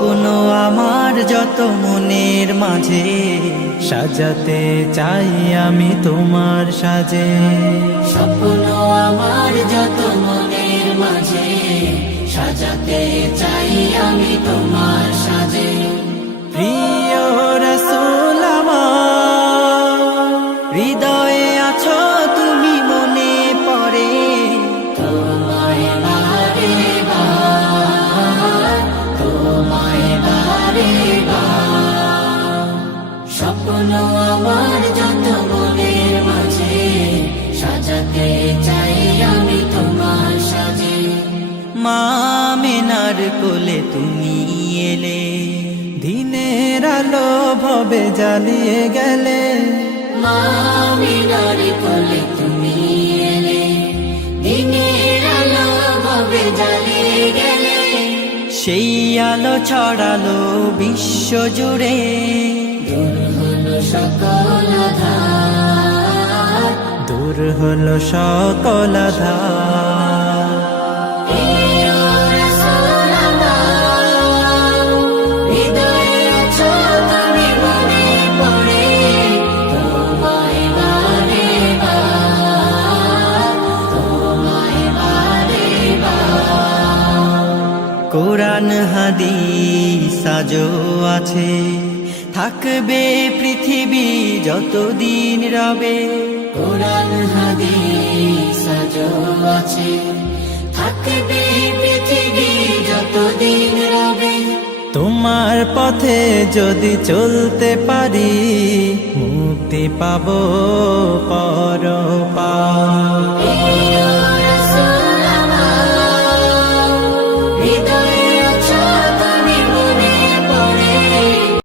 স্বপ্ন আমার যত মনের মাঝে সাজাতে চাই আমি তোমার সাজে। স্বপ্ন আমার যত মনের মাঝে সাজাতে চাই আমি তোমার সাজে। প্রিয় রাসূল আমার, হৃদয়ে আছো তুমি মনে পড়ে তোমায় বারে বার, তোমায় বারে বার। স্বপ্ন আমার যত মনের মাঝে সাজাতে চাই আমি তোমার সাজে। মা আমিনার কোলে তুমি এলে, দিনের আলো ভবে জ্বালিয়ে গেলে। মা আমিনার কোলে তুমি এলে, দিনের আলো ভবে জ্বালিয়ে গেলে। সেই আলো ছড়ালো বিশ্ব জুড়ে, দূর হলো সকল আঁধার, দূর হলো সকল আঁধার। প্রিয় রাসূল আমার, হৃদয়ে আছো তুমি মনে পড়ে তোমায় বারে বার, তোমায় বারে বার। কোরআন হাদিস আজও আছে, থাকবে পৃথিবী যতদিন রবে। কোরআন হাদিস আজও আছে, থাকবে পৃথিবী যতদিন রবে। তোমার পথে যদি চলতে পারি, মুক্তি পাবো পরপার।